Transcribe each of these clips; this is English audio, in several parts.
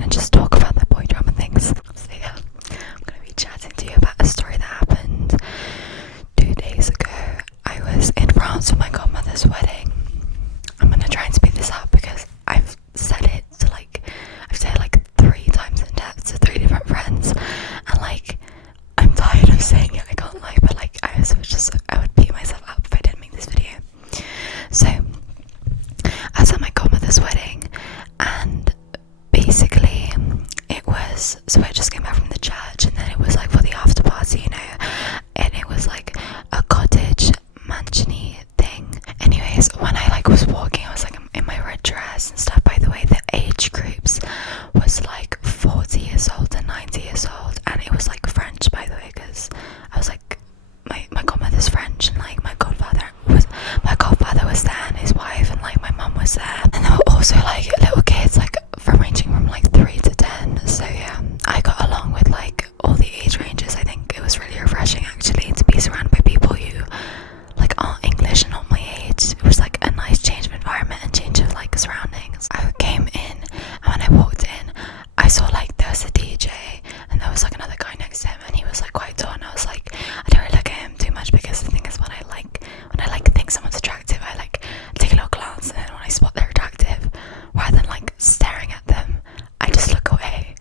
gonna just talk about the boy drama things. So yeah, I'm gonna be chatting to you about a story that happened 2 days ago. I was in France for my godmother's wedding. I'm gonna try and speed this up because I've said it 3 times in depth to 3 different friends, and like I'm tired of saying it, I can't lie, but like I would beat myself up if I didn't make this video. So I was at my godmother's wedding, and basically so I just came back from the church, and then it was like for the after party, and it was like a cottage mansiony thing. Anyways, when I like was walking, I was like in my red dress and stuff. By the way, the age groups was like 40 years old and 90 years old, and it was like French, by the way, because I was like my godmother's French, and like my godfather was there, and his wife, and like my mum was there, and there were also like little kids, like ranging from like 3 to 10. So yeah, I got along with like all the age ranges. I think it was really refreshing actually to be surrounded by people who like aren't English and not my age. It was like a nice change of environment and change of like surroundings. I came in, and when I walked in, I saw like there was a DJ, and there was like another guy next to him, and he was like quite tall, and I was like, I don't really look at him too much, because the thing is, when I think someone's attractive, I like take a little glance, and then when I spot they're attractive, rather than like staring at them, I just look away.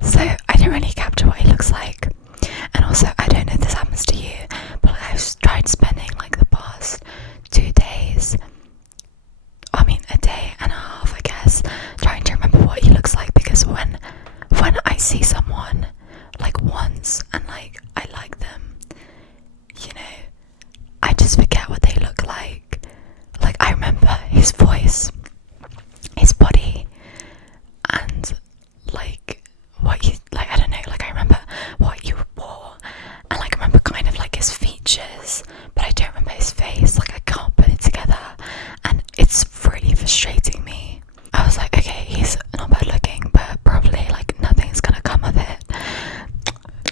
So I don't really capture what he looks like. And also, I don't know if this happens to you, but like, I've tried spending like the past 2 days, a day and a half, I guess, trying to remember what he looks like, because when I see someone like once and like I like them, I just forget what they look like. Like, I remember his voice, his body, and like what you like, I don't know, like I remember what you wore, and like I remember kind of like his features, but I don't remember his face. Like, I can't put it together, and it's really frustrating me. I was like, okay, he's not bad looking, but probably like nothing's gonna come of it.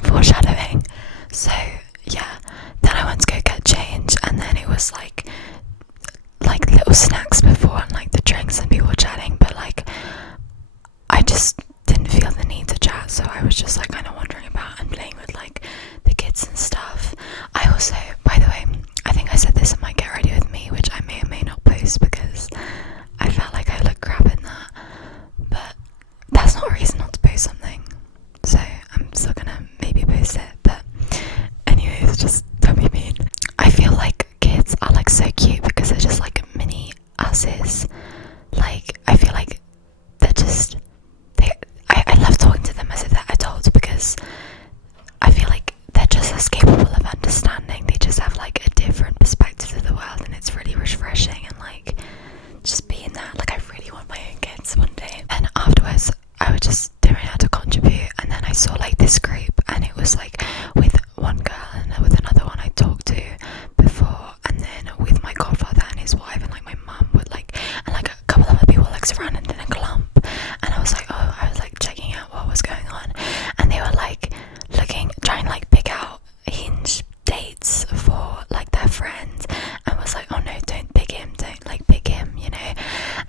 Foreshadowing. So yeah, then I went to go get change, and then it was like little snacks before, and like the drinks and people chatting, but like I just didn't feel the need to chat, so I was just like kind of wandering about and playing with like the kids and stuff. I also, by the way, I think I said this in my Get Ready With Me, which I may or may not post because I felt like I look crap in that, but that's not a reason not to post something, so I'm still gonna maybe post it. But anyways, just don't be mean. I feel like kids are like so cute because they're just like mini us's. Like, I feel like they're just I love talking to them as if they're adults, because I feel like they're just as capable of understanding. They just have like a different perspective of the world, and it's really refreshing, and like just being that. Like, I really want my own kids one day. And afterwards I was just doing how to contribute, and then I saw like this group, and it was like with one girl and with another one I talked to before, and then with my godfather and his wife, and like my mum would like, and like a couple of other people like surrounded in a clump. And I was like, checking out what was going on, and they were like trying to like pick out Hinge dates for like their friends, and was like, oh no, don't pick him,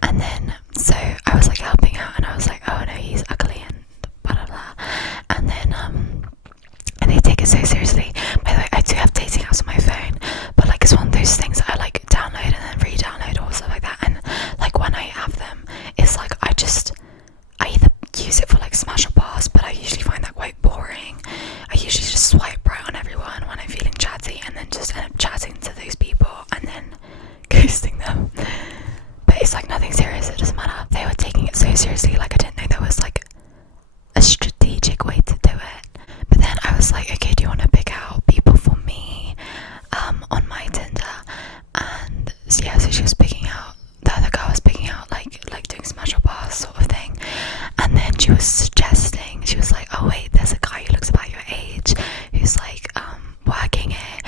and then so I was like helping out, and I was like, oh no, he's ugly and blah blah blah, and then and they take it so seriously. By the way, I do have dating apps on my phone, but like it's one of those things that I like download and then re-download or stuff like that, and like when I have them, it's like I either use it for like smash or pass, but I usually find that quite boring. I usually just swipe right on everyone when I'm feeling chatty, and then just end up chatting to those people and then ghosting them. But it's like nothing serious, it doesn't matter. They were taking it so seriously, like I didn't know there was like a strategic way to do it. But then I was like, okay, do you want to pick out people for me on my Tinder? And so yeah, so she was picking out, the other girl was picking out like doing smash or pass sort of thing. And then she was suggesting, she was like, oh wait, there's a guy who looks about your age who's like working here.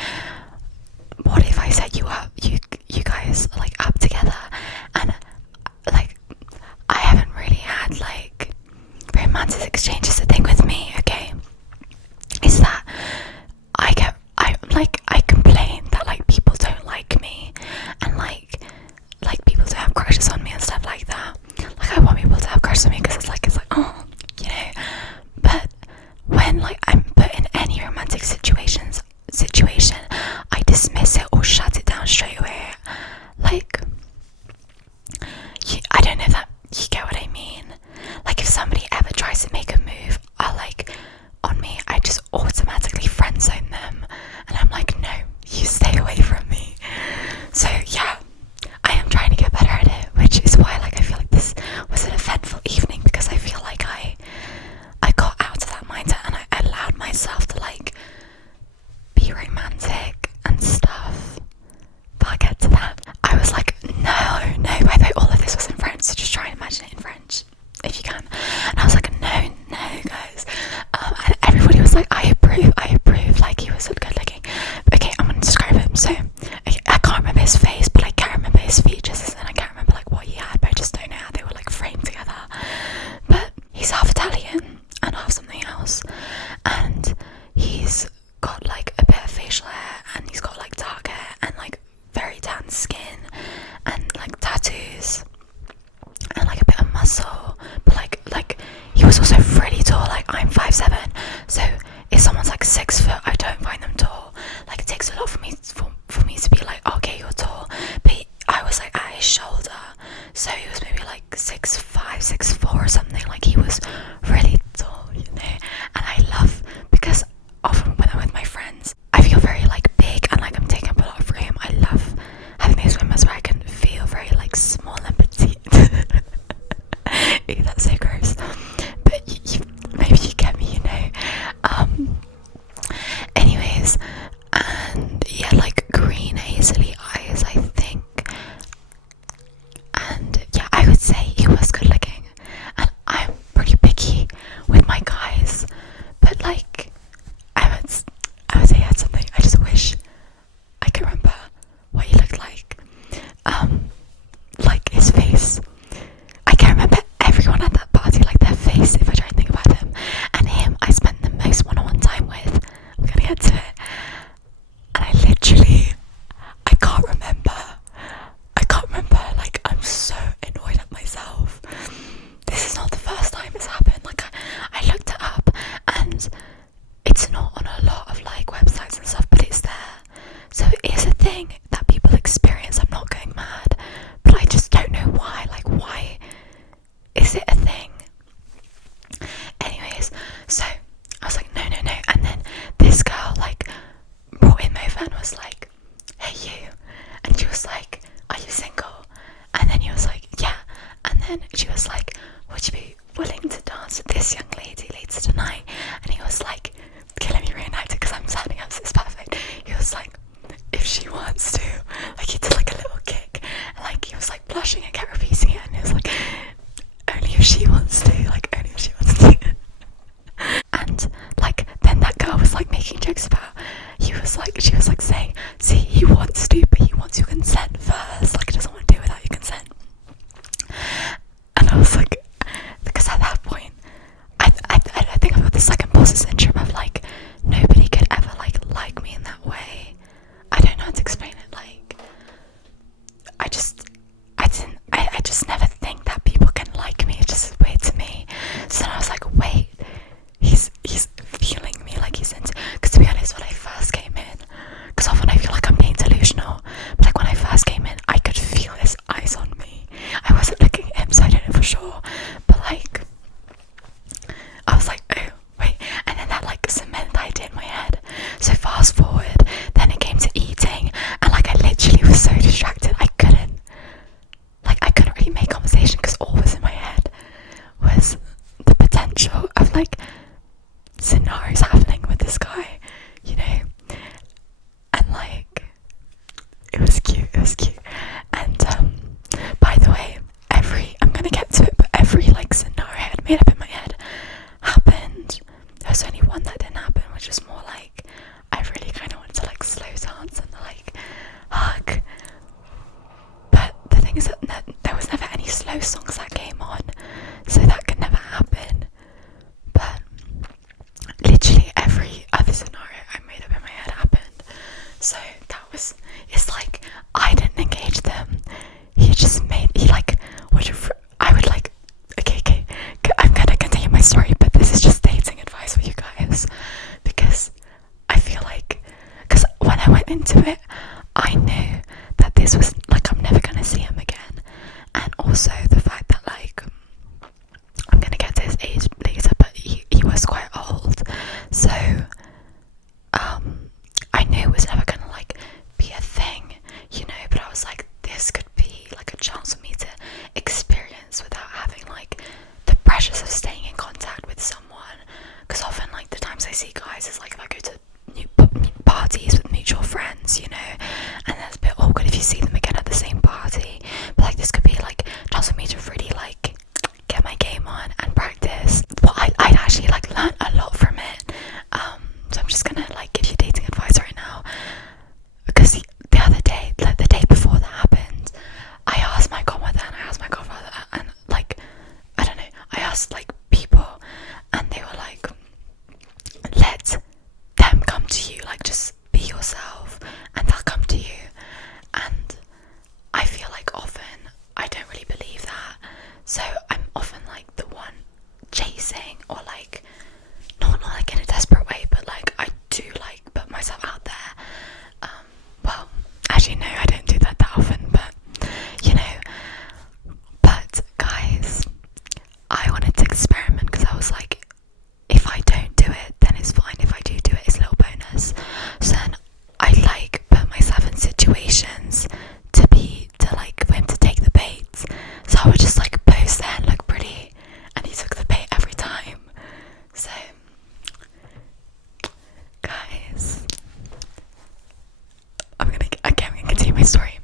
What if I set you up, you guys like up together? And like I haven't really had like romantic exchanges. The thing with me, okay, is that I complain that like people don't like me, and like people don't have crushes on me and stuff like that. Like, I want people to have crushes on me because it's like oh automatically friend zone them, and I'm like, no, you stay away from me. So yeah, I am trying to get better at it, which is why like I feel like this was an eventful evening, because I feel like I got out of that mindset and I allowed myself to like be romantic and stuff. But I'll get to that. I was like, no, by the way, all of this was in French, so just try and imagine it in French if you can. And I was like, no, guys. And everybody was like, I approve, like he was so good looking. Okay, I'm gonna describe him. So I can't remember his face, but I can remember his features, and I can't remember like what he had, but I just don't know how they were like framed together. But he's half Italian and half something else, and he's got like a bit of facial hair, and he's got like dark hair and like very tan skin and like tattoos and like a bit of muscle, but like he was also really tall. Like I'm 5'7", so if someone's like 6 foot, I don't find them tall. Like it takes a lot for me to be like, okay, you're tall. But I was like at his shoulder, so he was maybe like 6'5", 6'4" or something. Like he was really tall, you know. And I love, because often when I'm with my friends, I feel very like big and like I'm taking up a lot of room. I love having those moments where I can feel very like small and petite. Ew, that's so gross. But maybe you get me, you know. Anyways, and yeah, like green hazily eyes, I think. And yeah, I would say he was good looking. And I'm pretty picky with my guys, but like I would say he had something. I just wish I could remember what he looked like his face. I can't remember everyone at that party, like their face, if I try and think about them. And him, I spent the most one-on-one time with. I'm gonna get to it. And I can't remember, like I'm so annoyed at myself. This is not the first time it's happened. Like I looked it up, and it's not on a lot of like websites and stuff, but it's there. So it is a thing that people experience. I'm not going mad, but I just don't know why. Like, why is it a thing? Anyways, so I was like, no. And then this girl like brought him over and was like, hey you. And she was like, are you single? And then he was like, yeah. And then she was like, would you be willing to dance with this young lady later tonight? And he was like, okay, let me reenact it because I'm standing up, so it's perfect. He was like, if she wants to. Like he did like a little kick, and like he was like blushing and kept repeating it, and he was like, only if she wants to, like only if she wants to. And like then that girl was like making jokes about, she was like saying, see, he wants to, but he wants your consent first. Like he doesn't want to do it without your consent. And I was like, because at that point I think I've got this like imposter syndrome of like nobody could ever like me in that way. I don't know how to explain it. Like I just never think that people can like me. It's just weird to me. So then I was like, wait, he's feeling me, like he's into. Because to be honest, when I first came in, because often I feel like I'm being delusional, but like when I first came in, I could feel his eyes on me. I wasn't looking at him, so I don't know for sure. But like, I was like, oh wait, and then that like cemented the idea in my head. So fast forward, then it came to eating, and like I literally was so distracted, I couldn't really make conversation because all was in my head was the potential of like scenarios happening with this guy, you know. And like it was cute. And by the way, I'm gonna get to it, but every like scenario I had made up in my head happened. There was only one that didn't happen, which was more like I really kind of wanted to like slow dance and like hug. But the thing is that there was never any slow songs that came on, so that could never happen. But literally every other scenario I made up in my head happened. So it's like I didn't engage them. I would like, okay, I'm gonna continue my story, but this is just dating advice for you guys, because I feel like, because when I went into it, I knew that this was like I'm never gonna see him again, and also the fact that like I'm gonna get to his age later, but he was quite old, so like, not like in a desperate way, but like I do like put myself out there. Well, actually no, I don't do that often, but you know. But guys, I wanted to experiment because I was like, if I don't do it, then it's fine. If I do it, it's a little bonus. So then I like put myself in situations for him to take the bait. So I would just like pose there and look pretty, and he took the bait every time. So guys, I'm gonna continue my story.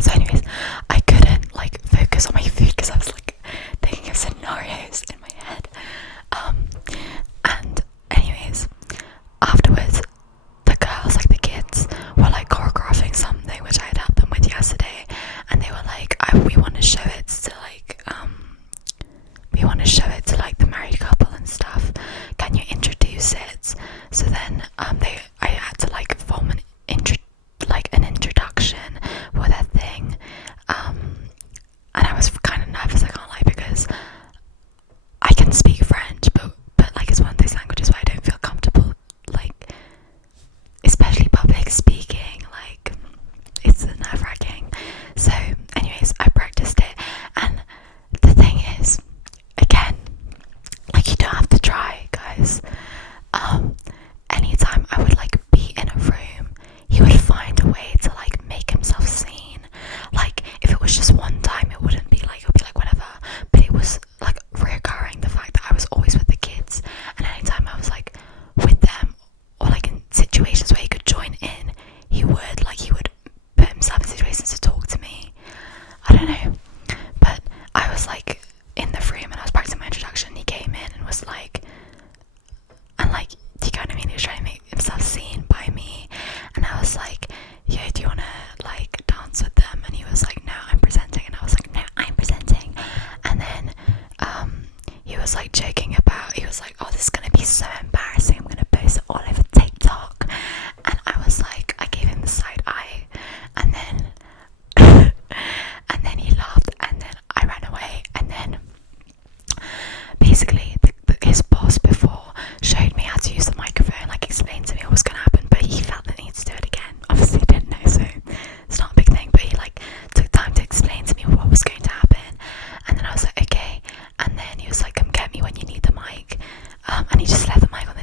So anyways, I couldn't like focus on my food because I was like thinking of scenarios in my head. And anyways, afterwards, the girls, like the kids, were like choreographing something which I had helped them with yesterday, and they were like, we want to show it to like the married couple and stuff. Can you introduce it? So then I had to like form an introduction for that thing, and I was kind of nervous, I can't lie, because I can speak French, but like it's one of those languages where I don't feel comfortable, like especially public speaking, like it's nerve-wracking. So anyways, I practiced it, and the thing is, again, like you don't have to try, guys. Anytime I would like be in a room, he would find a way to like make himself seen. Like if it was just one time, it would be like whatever, but it was like reoccurring, the fact that I was always with the kids, and anytime I was like with them or like in situations where he could join in, he would put himself in situations to talk to me. I don't know, but I was like in the room and I was practicing my introduction. He came in and was like, and like, do you get what I mean? He was trying to make himself seen by me, and I was like, yo, do you wanna like dance with them? And he was like, no, I'm presenting. And I was like, no, I'm presenting. And then he was like joking about, he was like, oh, this is gonna be so embarrassing, I'm gonna post it all over TikTok. And I was like, I gave him the side eye, and then and then he laughed, and then I ran away. And then basically his boss before showed me how to use the microphone, like explained to me what was going to happen, but he felt the need to do it again. Obviously he didn't know, so it's not a big thing, but he like took time to explain to me what was going to happen. And then I was like, okay. And then he was like, come get me when you need the mic, and he just left the mic on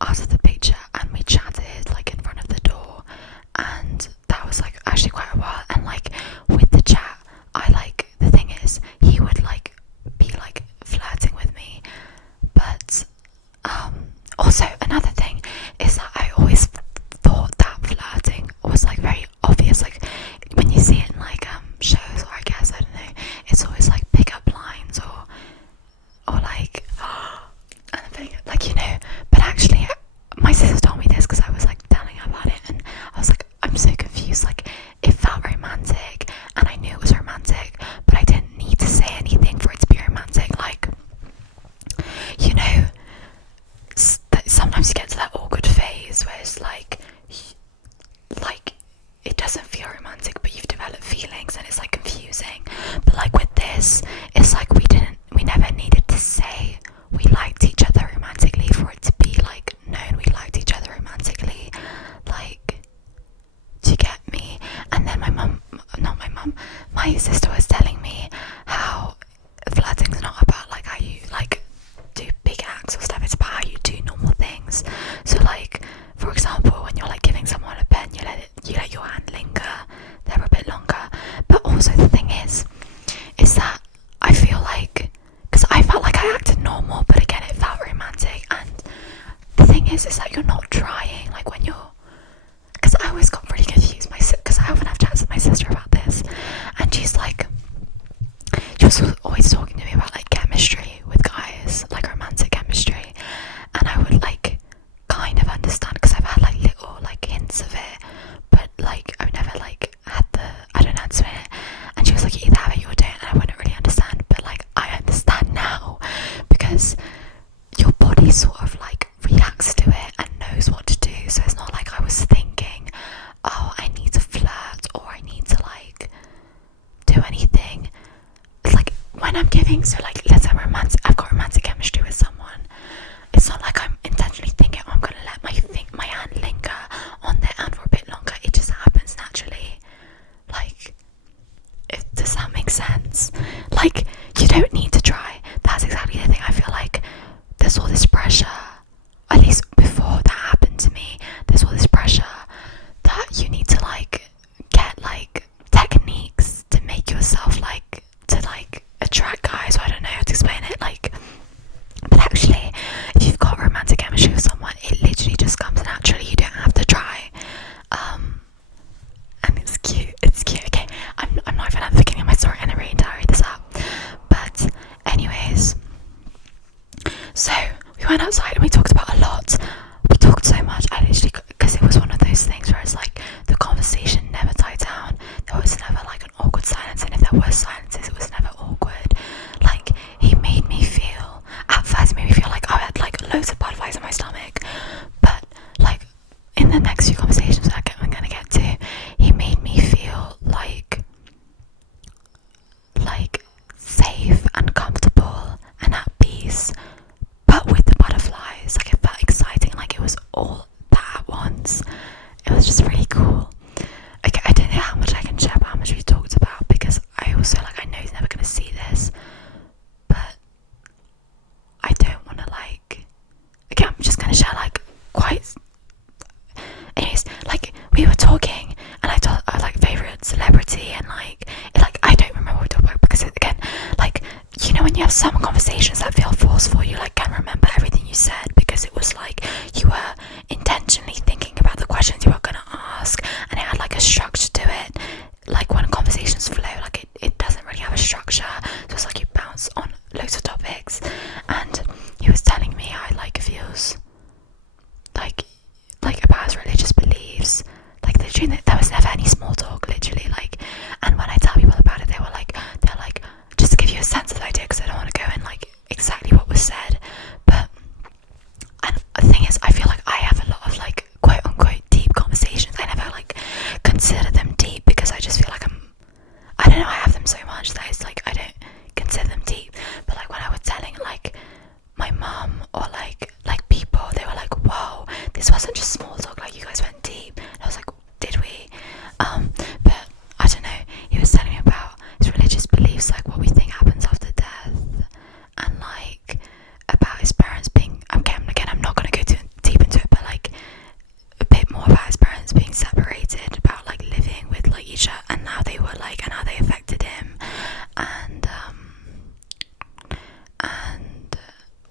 out of the picture, and we chatted like in front of the door, and that was like actually quite a while. And like with the chat, I like, the thing is, he would like be like flirting with me, but also another thing is that I always thought that flirting was like very obvious, like when you see it in like shows, or I guess, I don't know, it's always like pick up lines or like and I'm feeling like, you know, but actually my sister told me this because I was like telling her about it, and I was like, I'm so confused, like it felt romantic and I knew it was romantic, but I didn't need to say anything for it to be romantic. Like, you know, sometimes you get to that awkward phase where it's like it doesn't feel romantic, but you've developed feelings and it's like confusing. But like with this, it's like we never needed to say we liked each other romantically for it to be like known we liked each other romantically. Like, do you get me? And then my sister was telling me how flirting's not about like how you like do big acts or stuff, it's about how you do normal things. So like, for example, when you're like giving someone a pen, you let your hand linger there a bit longer. But also the thing is that I feel like, because I felt like I acted normal, but again it felt romantic. And the thing is that you're not trying, like when you're, because I always got really confused, because I often have chats with my sister about this, and she was always talking to me about like chemistry with guys, like romantic chemistry, and I would like kind of understand because I've had like little like hints of it, but like I've never like had I don't know how to explain it. And she was like, you either have it or you don't, and I wouldn't really understand, but like I understand now, because your body sort of like reacts to it and knows what to do. So it's not like I was thinking, oh, I need to flirt or I need to like do anything. It's like when I'm giving, so like let's say I've got romantic chemistry with someone, it's not like I'm intentionally thinking, oh, I'm gonna let my hand linger on their hand for a bit longer. It just happens naturally. Like, does that make sense? Like, you don't need to try. That's exactly the thing. I feel like there's all this pressure, at least before that happened to me, there's all this pressure that you need to like get like techniques to make yourself like to like attract guys, or I don't know how to explain it, like, but actually if you've got romantic chemistry with someone, it literally just comes naturally. You don't have to try. And it's cute. Okay, I'm not even at the beginning of my story and I really need to hurry this up. But anyways, so we went outside and we talked about a lot. We talked so much, I literally, because it was one of those things where it's like the conversation never died down. There was never like an awkward silence, and if there was silences, it was never awkward. Like, at first he made me feel like I had like loads of butterflies in my stomach, but like in the next few conversations I'm gonna get to, he made me feel like safe and comfortable and at peace, but with the butterflies. Like, it felt exciting, like it was all that at once. It was just really cool. Okay, I don't know how much I can share about how much we talked about, because I also like, I know he's never gonna see this, but I don't want to like, okay, I'm just gonna share like quite, anyways, like we were talking and I told our like favourite celebrity, and like I don't remember what we talked about, because again, like, you know when you have some conversations that feel forceful, you like can't remember everything you said, because it was like you were intentionally thinking about the questions you were gonna ask, and it had like a structure to it. Like when conversations flow, like it doesn't really have a structure, so it's like you bounce on loads of topics. And he was telling me how like feels like about his religious beliefs, like literally there was never any small talk, literally, like, and when I tell people about it, they're like just to give you a sense of the idea, because I don't want to go in like exactly what was said. But, and the thing is, I feel like I have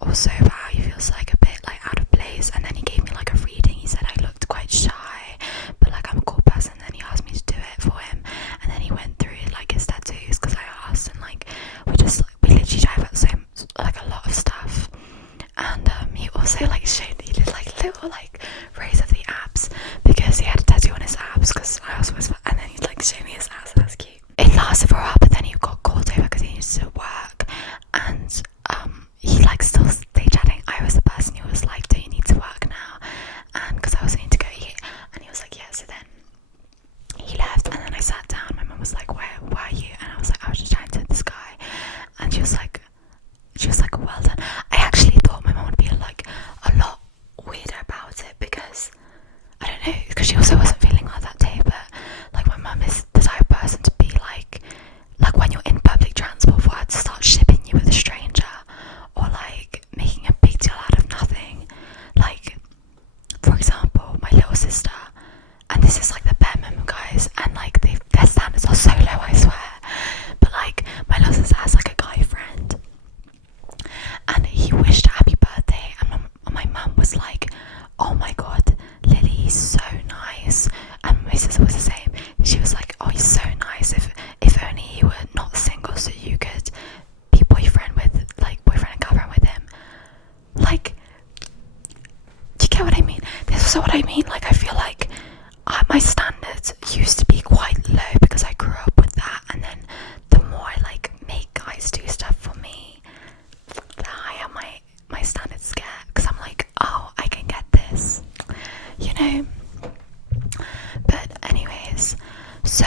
also about how he feels like a bit like out of place, and then he gave me like a reading. He said I looked quite shy, but like I'm a cool person. Then he asked me to do it for him, and then he went through like his tattoos because I asked, and like we literally dive at so like a lot of stuff. And he also like showed me like little like rays of the abs because he had a tattoo on his abs because I was, and then he like showed me his abs. That's cute. It lasted for a while, but then he got called over because he needed to work, and he like still stayed chatting. I was the person who was like, do you need to work now? And because I also need to go eat, and he was like, yeah. So then he left, and then I sat down. My mum was like, where are you? And I was like, I was just chatting to this guy, and she was like, well done. I actually thought my mum would be like a lot weirder about it because I don't know, because she also wasn't feeling well that day. But like my mum is the type of person to be like when you're in public transport, for her to start shipping you with a stranger or like making a big deal out of nothing. Like for example, my little sister, and this is like the bare minimum, guys, and like their standards are so low, I swear. But like my little sister has like a guy friend, and he wished her happy birthday, and my mum was like, oh my god, Lily, he's so nice. And my sister was the same. She was like, oh, he's so nice, if only he were not single so you could be boyfriend and girlfriend with him. Like, do you get what I mean? This is also what I mean. Like, I feel like my standards used to be quite low because I grew up with that, and then the more I like make guys do stuff for me, the higher my standards get, because I'm like, oh, I can get this, you know. But anyways, so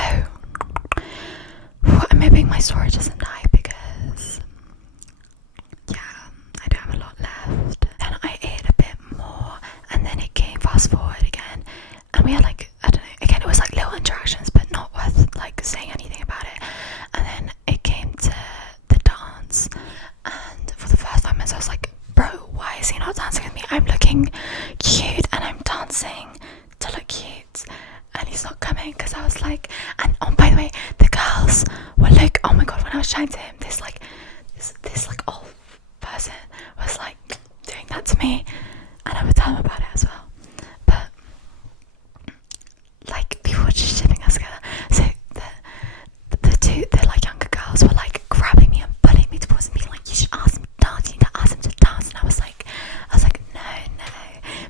I'm hoping my story doesn't die because yeah, I don't have a lot left. Then I ate a bit more, and then it came fast forward again, and we had like, I don't know, again it was like little interactions but not worth like saying anything about it. And then it came to the dance, and for the first 5 minutes I was like, bro, why is he not dancing with me? I'm looking cute and I'm dancing to look cute, and he's not coming. Because I was like, and oh, by the way, the girls were like, oh my god, when I was chatting to him, this like old person was like doing that to me, and I would tell him about it as well. But like people were just shipping us together. So the like younger girls were like grabbing me and pulling me towards and being like, you should ask him to dance, you need to ask him to dance. And I was like no,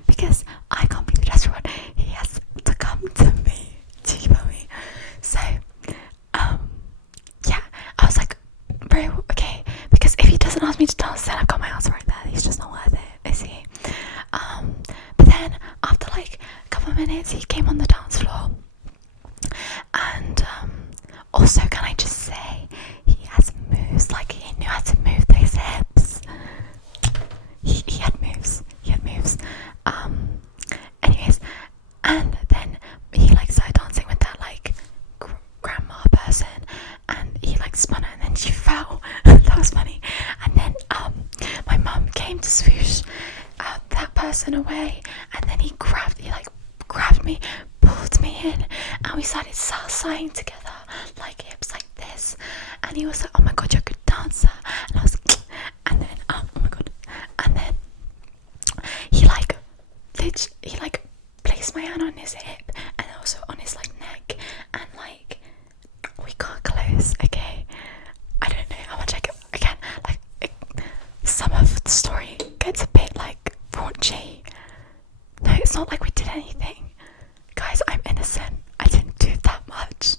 because I can't be the desperate one. He has to come to me. Do you feel me? So yeah, I was like, bro, okay, because if he doesn't ask me to dance, then I've got my answer right there. He's just not worth it, is he? But then after like a couple of minutes, he came on the dance floor, and also, can I just say, he has moves. Like, he knew how to move those hips. He had moves. Anyways, and then he like started dancing with that like grandma person, and he like spun her, and then she fell. That was funny. And then my mum came to swoosh that person away, and then he grabbed me, pulled me in, and we started salsaing together, like hips like this. And he was like, oh my god, you're a good dancer. And I was like, and then oh my god, and then he like placed my hand on his hip and also on his like neck, and like we got close. Okay, I don't know how much I can like some of the story gets a bit like raunchy. No, it's not like we did anything, guys. I'm innocent. I didn't do that much.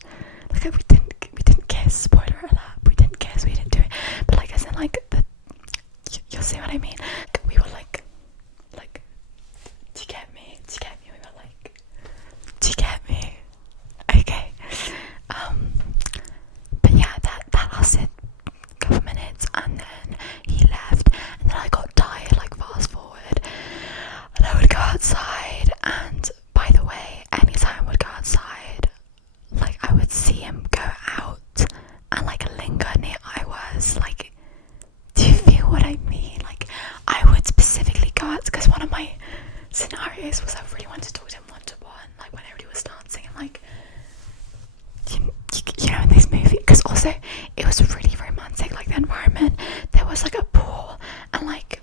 Like we didn't kiss. Spoiler alert. We didn't kiss. We didn't do it. But like as in like you'll see what I mean. We were like, do you get me? We were like, do you get me? Okay. But yeah, that lasted a couple minutes, and then he left, and then I got tired. Like fast forward, and I would go outside, and by the way, anytime I would go outside, like I would see him go out and like linger near I was. Like, do you feel what I mean? Like I would specifically go out because one of my scenarios was I really wanted to talk to him one-to-one, like when everybody was dancing, and like you know, in this movie, because also it was really romantic, like the environment. There was like a pool, and like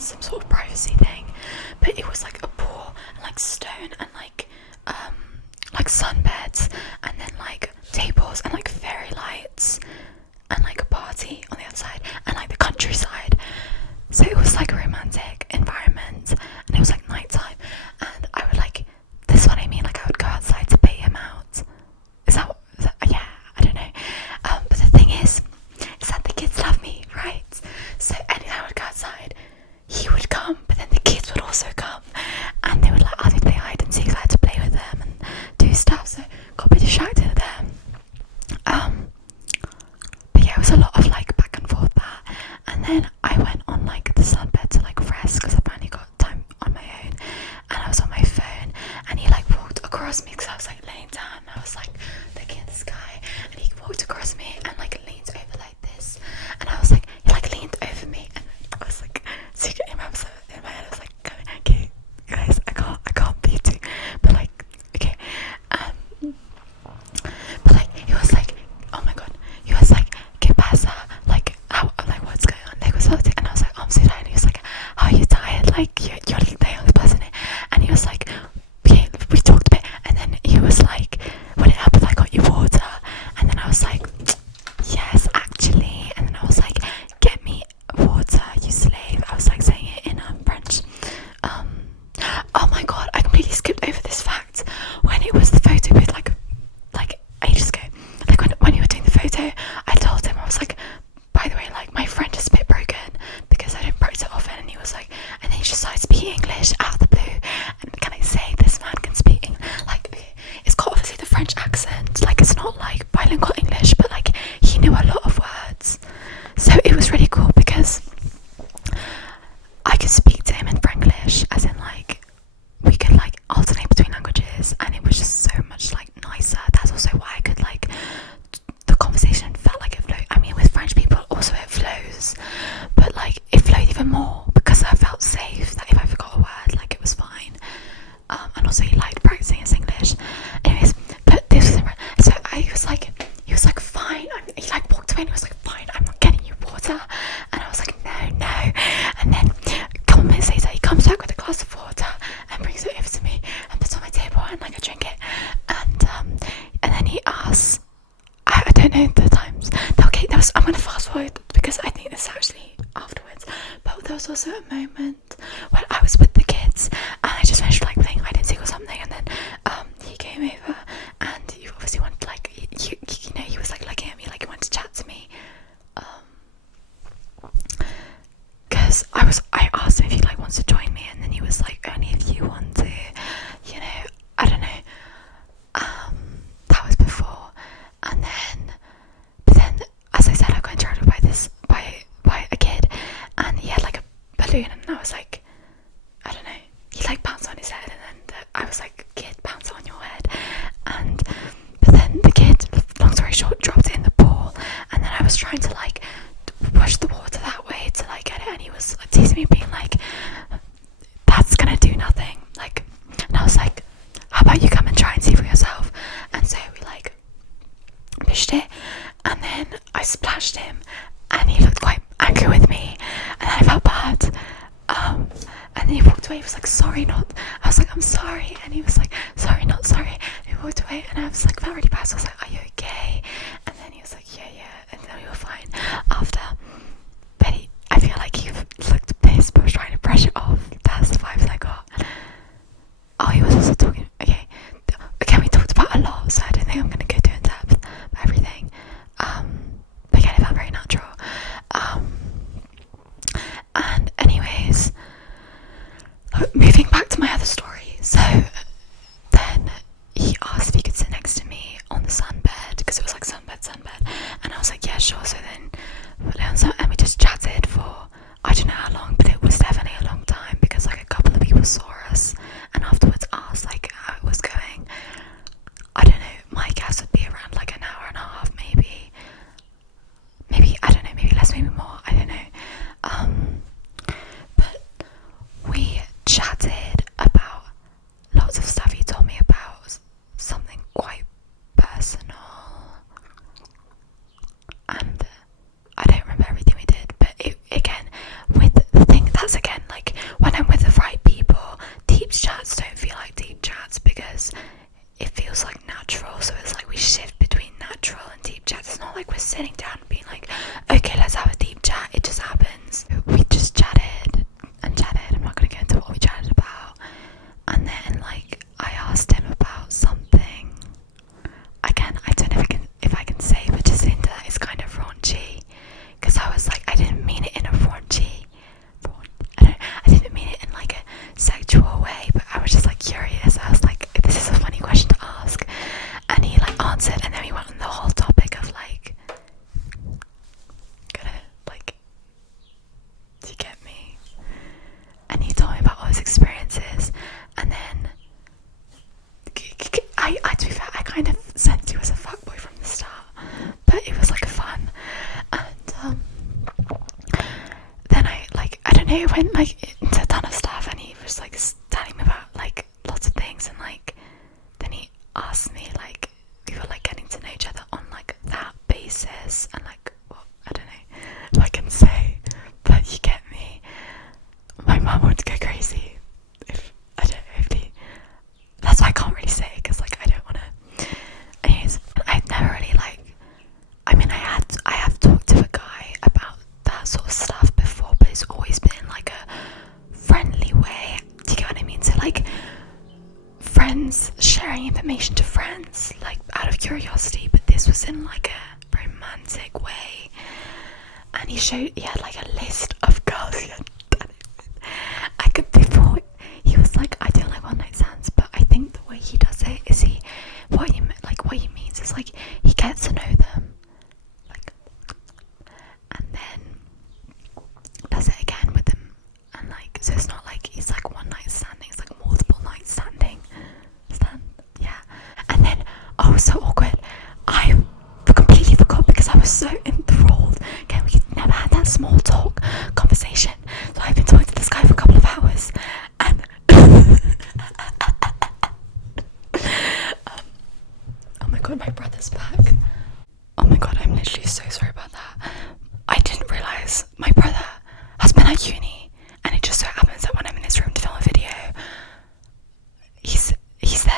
some sort of privacy thing, but it was like a pool and like stone and like sunbeds and then like tables and like fairy lights and like a party on the other side and like the countryside. So it was like a romantic environment, and it was like nighttime, and I would like, this is what I mean, like I would go outside to pay him out. Is that yeah, I don't know. But the thing is that the kids love me, right? So anytime I would go outside, he would come, but then the kids would also come, and they would like either play hide and seek, so I had to play with them and do stuff, so got a bit distracted with them. But yeah, it was a lot of like back and forth that, and then I went on like the sunbed to like rest because I finally got time on my own, and I was on my phone, and he like walked across me because I was like laying down, and I was like looking at the sky, and he walked across me and like leaned over like this, and I was like, he like leaned over me, and I was like secretly in my head I was like, okay guys, I can't be too, but like okay, but like he was like, oh my god, he was like, ¿qué pasa? Like how, like what's going on? Like and I was like, oh, I'm so tired. And he was like, how are you tired? Like you're like the youngest person here. And he was like, okay, we talked a bit, and then he was like, would it help if I got you water? And then I was like, yes, actually. And then I was like, get me water, you slave. I was like saying it in French. Oh my god, I completely skipped over this fact. When it was the photo booth, like ages ago, like when you were doing the photo, I told him, I was like, by the way, like my French is a bit broken because I don't practice it often, and he was like, and then he just started speaking English out of the blue, and can I say this man can speak like, it's got obviously the French accent, like it's not like bilingual English, but like he knew a lot of words, so it was really cool because I could speak to him in Franglish, as in like we could like alternate between languages, and it was just so much like nicer. That's also why I could like, the conversation felt like it flowed. I mean, with French people also it flows, but like it flowed even more because I felt safe that if I forgot a word, like it was fine. And also he liked practicing his English. Anyways, but this was so he was like fine. He like walked away and he was like, fine, I'm not getting you water. And I was like, no. And then a couple minutes later, he comes back with a glass of water and brings it over to me and puts it on my table, and like I drink it. And then he asks, I don't know the times. Okay, I'm gonna fast forward because I think this is actually afterwards. But there was also a moment when I was with the kids and I just finished like playing hide and seek or something, and then he came over and he obviously wanted like you know, he was like looking at me like he wanted to chat to me. Because I asked him if he like wants to join me, and then he was like, only if you want to, you know, I don't know. That was before, and then, but then, as I said, I got interrupted by a kid, and he had like a balloon, and I was like, I don't know, he like bounced on his head, and then I was like, kid, bounce on your head, but then the kid, long story short, dropped it in the pool, and then I was trying to like push the water that way to like get it, and he was teasing me, being like, that's gonna do nothing, like, and I was like, how about you come and try and see for yourself? And so we like pushed it, and then I splashed him, and he looked quite angry with me, and I felt bad. And then he walked away. He was like, sorry, not. I was like, I'm sorry, and he was like, sorry, not sorry. And he walked away, and I was like, felt really bad. So I was like, are you okay? And then he was like, yeah, and then we were fine after. But I feel like he looked pissed, but was trying to brush it off. That's the vibes I got. Oh, he was also talking. Okay, we talked about a lot, so I don't think I'm gonna go too in depth about everything. But again, it felt very natural. And anyways, moving back to my other story. So then he asked if he could sit next to me on the sunbed, because it was like sunbed, and I was like, yeah, sure. So then and we just chatted for, I don't know how long, but it was definitely a long time, because like a couple of people saw us and afterwards asked like how it was going. I don't know, my guess would be around like an hour and a half, maybe I don't know, maybe less, maybe more, I don't know. But we chatted about lots of stuff. He told me about something quite personal, and like was sitting down and being like, okay, let's have a deep chat. It just happens. We just chatted and chatted. I'm not gonna get into what we chatted about. And then like I asked him about something. Again, I don't know if I can say, but just into that it's kind of raunchy. Because I was like, I didn't mean it in a I didn't mean it in like a sexual way, but I was just like curious. I was like, this is a funny question to ask. And he like answered, and then we went on the whole topic of like, do you get me? And he told me about all his experiences, and then to be fair, I kind of sensed he was a fuckboy from the start, but it was like fun. And then I don't know, it went like into a ton of stuff, and he was like telling me about like lots of things, and like then he asked me, like we were like getting to know each other on like that basis, and like, well, I don't know if I can say, but you get me. My mum would go crazy if I don't know if that's why I can't really say, because like I don't want to. Anyways, I've never really I mean, I have talked to a guy about that sort of stuff before, but it's always been in like a friendly way. Do you get what I mean? So like friends sharing information to friends, like out of curiosity, but this was in like a romantic way. And he had like a list of girls he had done it with. Before he was like, I don't like one night stands, but I think the way he does it is what he means is like he gets to know them, like, and then does it again with them, and like, so it's not like he's like one night standing, it's like multiple night standing. Yeah. And then, oh, so awkward. I completely forgot because I was so enthralled. Okay, we never had that small talk conversation. So I've been talking to this guy for a couple of hours, and oh my god, my brother's back. Oh my god, I'm literally so sorry about that. I didn't realise my brother has been at uni, and it just so happens that when I'm in this room to film a video, he's there.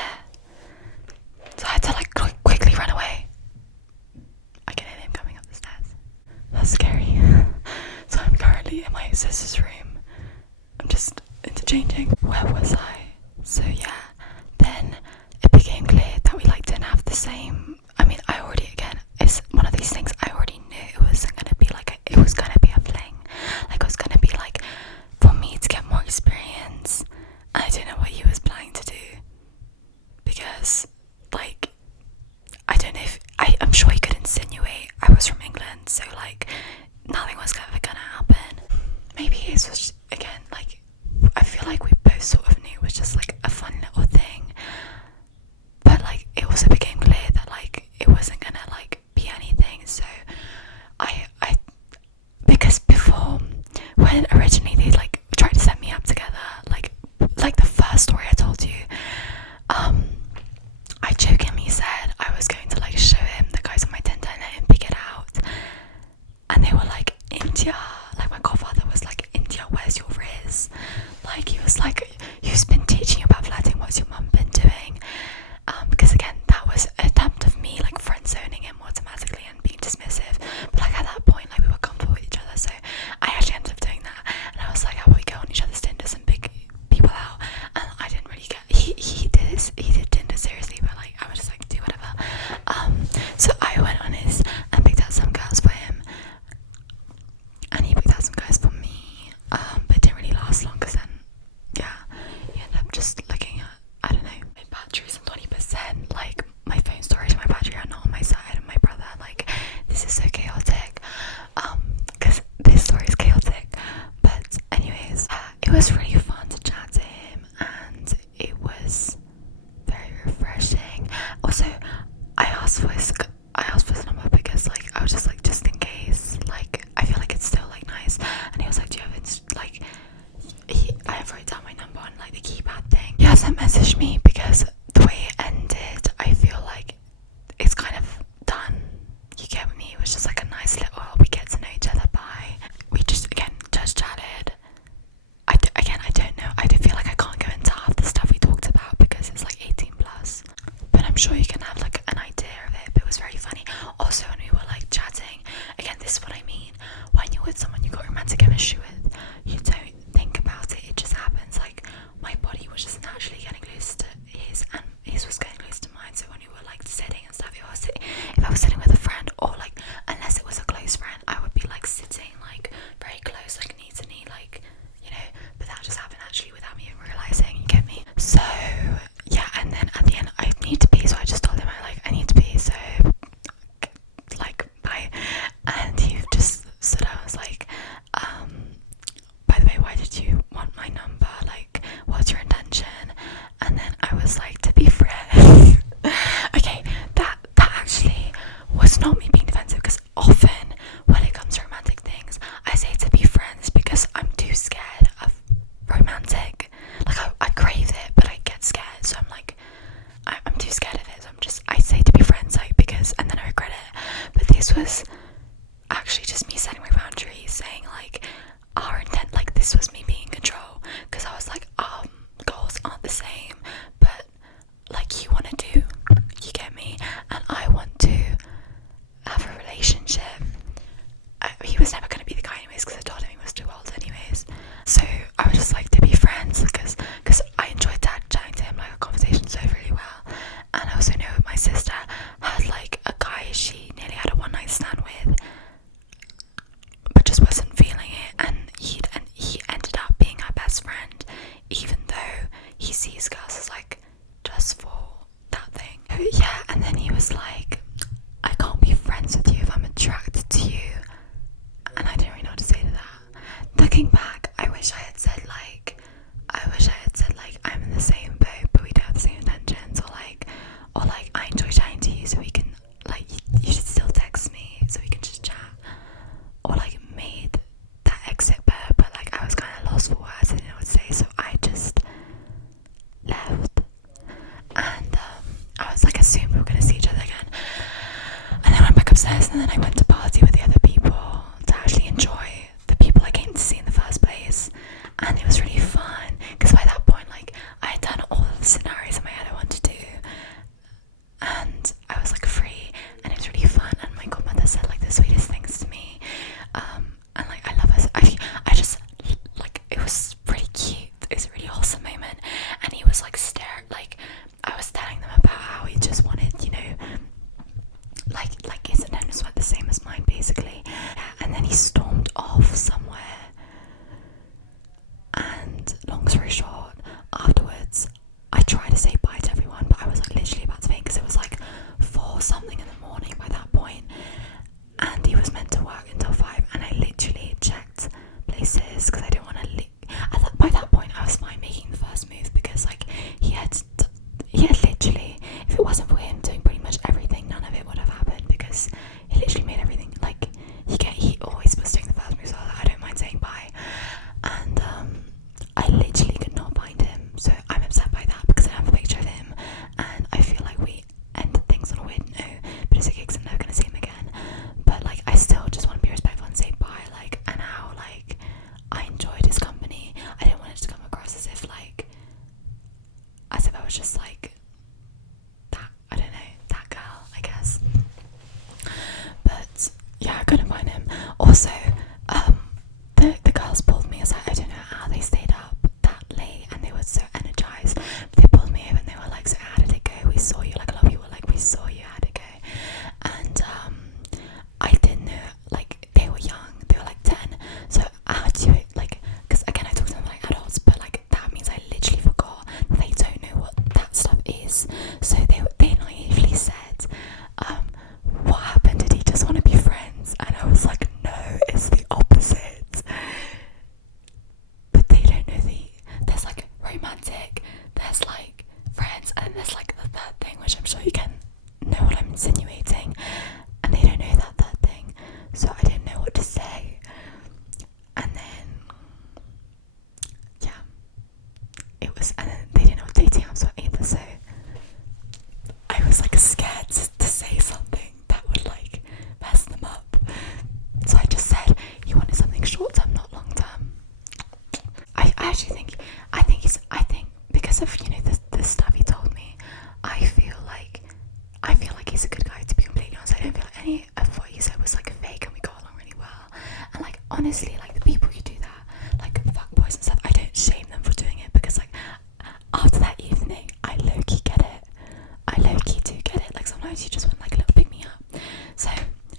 So I had to like quickly run away. I can hear him coming up the stairs. That's scary. So I'm currently in my sister's room. I'm just interchanging. Where was I? So yeah, then it became clear that we like didn't have the same. I mean, it's one of these things I already knew it wasn't gonna be like it was gonna be a fling. Like it was gonna be like for me to get more experience. And I didn't know what he was planning to do, because like I don't know if I'm sure he could insinuate I was from England, so like nothing was ever gonna happen. Maybe it was just, again, like I feel like we both sort of knew it was just like a fun little thing, but like it also became clear that like it wasn't gonna like be anything. So I because before, when originally they like tried to set me up together, like the first story I told you, I jokingly said I was going to like show him the guys on my Tinder and let him pick it out, and they were like, India, like my godfather was like, India, where's your Riz? Like he was like, who's been teaching you about flirting, what's your mum been doing? Because again, that was an attempt of me like friend zoning him automatically and being dismissive, but like at that point like we were comfortable with each other, so I actually ended up doing that, and I was like, how about we go on each other's Tinders and pick people out? And I didn't really get, he did Tinder seriously, but like I was just like, do whatever. So I went on his and picked out some girls for him, and he picked out some guys for me, but it didn't really last long, because then yeah, he ended up just looking at, I don't know, my battery's on 20%, like my phone storage and my battery are not on my side, and my brother, like this is so chaotic, because this story is chaotic. But anyways, it was really fun to chat to him, and it was very refreshing. Also, I asked for his number because like I was just like, just in case, like I feel like it's still like nice. And he was like, do you have I have wrote down my number on like the keypad thing. He hasn't messaged me because the way it ended, I feel like it's kind of done. You get with me? It was just like a nice little, we get to know each other by. We just chatted. I don't know. I do feel like I can't go into half the stuff we talked about because it's like 18+. But I'm sure you can have like an idea of it. But it was very funny. Also, when we were like chatting you're with someone you got romantic chemistry with, you don't think about it, it just happens. Like, my body was just naturally getting close to his, and his was getting close to mine. So when we were like sitting and stuff, if I was sitting with a friend, or like, unless it was a close friend, I would be like sitting like very close, like knee to knee, like, you know. But that just happened actually without me even realizing, you get me? So yeah, and then at the end I need to pee, so I just told him I need to pee, so like bye. And he just stood up and was like, by the way, why did you want my number? Like, what's your intention? And then I was like, to be friends. Okay, that actually was not me being defensive, because often when it comes to romantic things, I say to be friends because I'm too scared of romantic. Like, I crave it, but I get scared, so I'm like, I'm too scared of it, so I say to be friends, like, because, and then I regret it. But this was actually just me setting my boundaries, saying like, our intent, like, this was me being in control, because I was like, goals aren't the same, but like, you want to do, you get me, and I want to have a relationship. He was never going to be the guy anyways, because I told him he was too old anyways. So I was just like, to be friends, because I enjoyed chatting to him, like, our conversations flowed really well. And I also know my sister had like a guy she nearly had a one night stand with, but just wasn't feeling it, and he ended up being her best friend, even though he sees girls as like just for that thing. Yeah, and then he was like, I can't be friends with you if I'm attracted to you. And I didn't really know what to say to that. Looking back, I wish I had said like, I'm in the same boat, but we don't have the same intentions, or like I enjoy chatting to you, so we can, like, you should still text me so we can just chat, or like made that exit better. But like, I was kind of lost for words, I didn't know what to say, so I just left. And I was like, assumed we were gonna see each other again, and then I went back upstairs, and then I went to party with the other people to actually enjoy the people I came to see in the first place. And it was really fun, because by that point, like, I had done all of the scenarios in my head I wanted to do, and I was like free, and it was really fun. And my godmother said like the sweetest things to me, and like, I love her. I just, like, it was really cute, it was a really wholesome moment. And he was like like, I was telling them about how he just wanted, you know, like his intentions were the same as mine basically. And then he stormed off somewhere, and long story short, afterwards I tried to say bye to everyone, but I was like literally about to faint, because it was like 4 something in the morning by that point, and he was meant to work until 5, and I literally checked places because I didn't want to leave. By that point I was fine making the first move, because like, he had literally, if it wasn't for him doing pretty much everything, none of it would have happened, because he literally made everything, like, he always was doing the first move, so I don't mind saying bye. And I literally could not find him, so I'm upset by that, because I have a picture of him, and I feel like we ended things on a weird note, but it's okay because I'm never going to see him again. But like, I still just want to be respectful and say bye, like, and how like I enjoyed his company. I didn't want it to come across as if I was just like that, I don't know, that girl, I guess. But yeah, I couldn't find him. Also, the girls pulled me aside. I don't know how they stayed up that late, and they were so energized. But they pulled me over and they were like, so how did it go? We saw you, like, a lot of people were like, we saw you, how did it go? And I didn't know, like, they were young, they were like 10, so how do you, like, because again, I talk to them like adults, but like, that means I literally forgot that they don't know what that stuff is. So they naively said, what happened, did he just want to be friends? And I was like, honestly, like the people who do that, like fuckboys and stuff, I don't shame them for doing it, because like after that evening, I low-key get it. I low-key do get it. Like sometimes you just want like a little pick me up. So,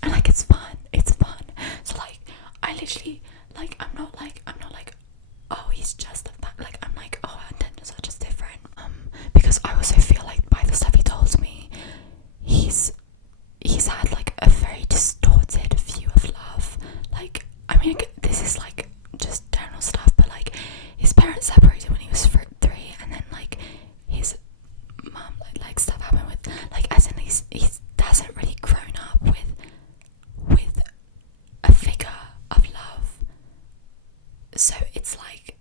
and like it's fun. It's fun. So like I literally like I'm not like oh he's just a fat, like I'm like oh our intentions are just different. Because I also feel like by the stuff he told me, he's had like a very distorted view of love. Like I mean this is like just general stuff, but like his parents separated when he was 3, and then like his mum like stuff happened with like, as in he hasn't really grown up with a figure of love. So it's like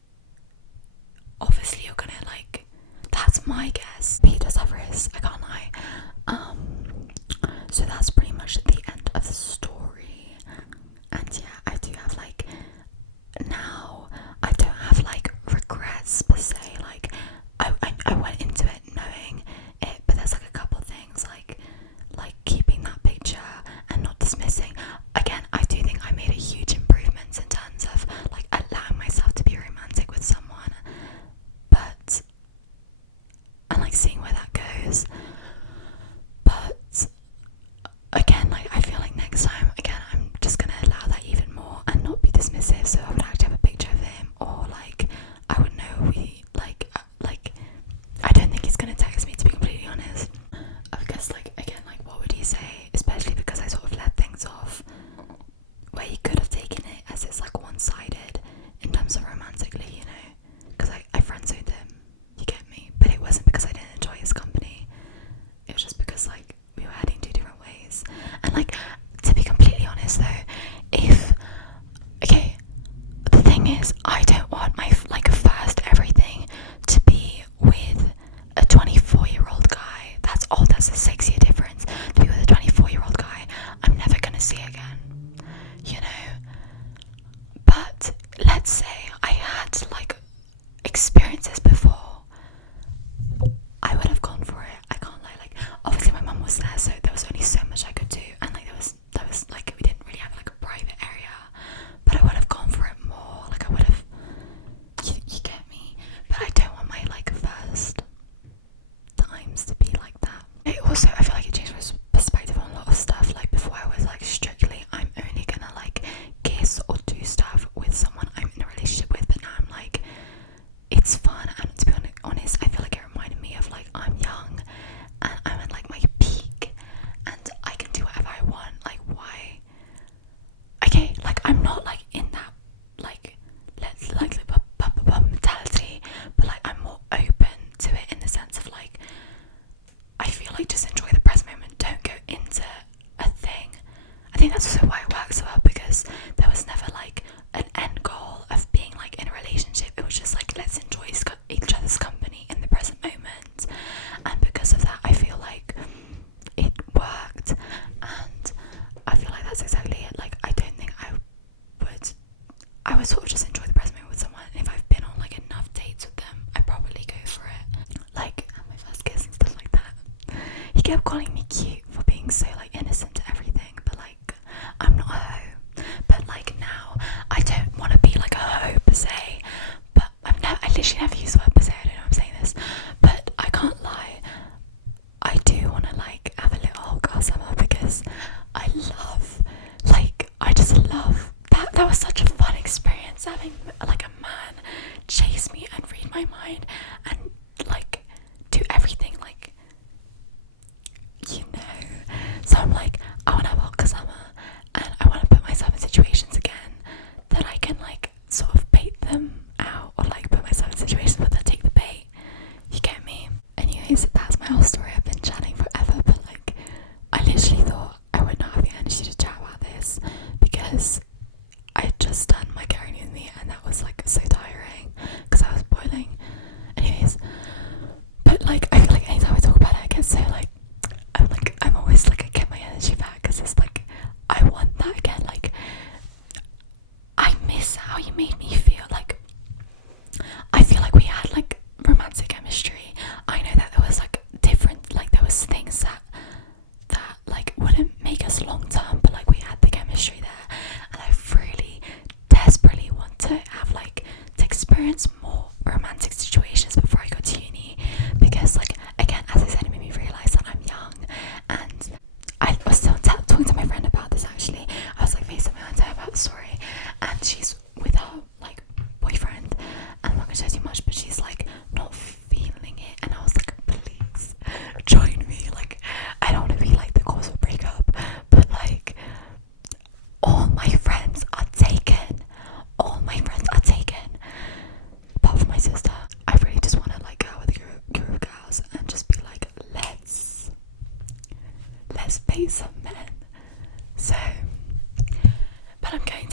obviously you're gonna like, that's my guess. He does have risks, I can't lie. So that's pretty much the end of the story. And yeah, I do have like, now I don't have like regrets per se. Like I went into it knowing it, but there's like a couple things like keeping that picture and not dismissing. Again, I do think I made a huge improvement in terms of like allowing myself to be romantic with someone, but and like seeing where that goes. But again, like I feel like next time, again, I'm just gonna allow that even more and not be dismissive. So I would actually have a picture of him, or like I would know we like I don't think he's gonna text me, to be completely honest. Because like again, like what would he say? Especially because I sort of let things off where he could have taken it as it's like one-sided in terms of romantically, you know. Because I friend-zoned him, you get me. But it wasn't because I didn't enjoy his company. It was just because like we were heading 2 different ways. And like, to be completely honest though, the thing is, I don't want my like first everything to be with a 24-year-old guy. That's all. That's a 6-year difference. To be with a 24-year-old guy I'm never gonna see again, you know. But let's say I had like experiences before, I would have gone for it. I can't lie. Like obviously my mum was there, so there was only so much I could do, and like there was like, we didn't really have like a private area, but I would have gone for it more. Like I would have, you get me. But I don't want my like first times to be like that. I feel like it changed my perspective on a lot of stuff. Like before I was like strictly, I'm only gonna like kiss or do stuff with someone I'm in a relationship with, but now I'm like, it's fun. And to be honest, I feel like it reminded me of like I'm young and I'm at like my peak and I can do whatever I want. Like why? Okay, like I'm not like in that like let's like the mentality, but like I'm more open to it in the sense of like I feel like just enjoy the present moment. Don't go into a thing. I think that's also why it works so well, because there was never like an end goal of being like in a relationship. It was just like, let's enjoy each other's company in the present moment. And because of that, I feel like it worked. And I feel like that's exactly it. Like I don't think I would sort of just enjoy the present moment with someone. And if I've been on like enough dates with them, I'd probably go for it. Like my first kiss and stuff like that. He kept calling me cute for being so like innocent to everything, but like I'm not a hoe. But like now I don't want to be like a hoe per se, but I literally never use the word per se. I don't know why I'm saying this, but I can't lie, I do want to like have a little girl summer, because I just love that was such a fun experience, having like a man chase me and read my mind and like do everything, like, you know. So I'm like, I want to have a hot summer, and I want to put myself in situations again that I can like sort of bait them out, or like put myself in situations where they'll take the bait, you get me. Anyways, that's my whole story. I've been chatting forever, but like I literally thought I would not have the energy to chat about this because I had just done my caring with me, and that was like so tiring because I was boiling. Anyways, but like I feel like anytime I talk about it, I get so like I'm always like I get my energy back, because it's like I want that again. Like I miss how you made me feel. Like I feel like we had like romantic chemistry. I know that there was like different, like there was things that like wouldn't make us long term, but like we had the chemistry there, and I I'm going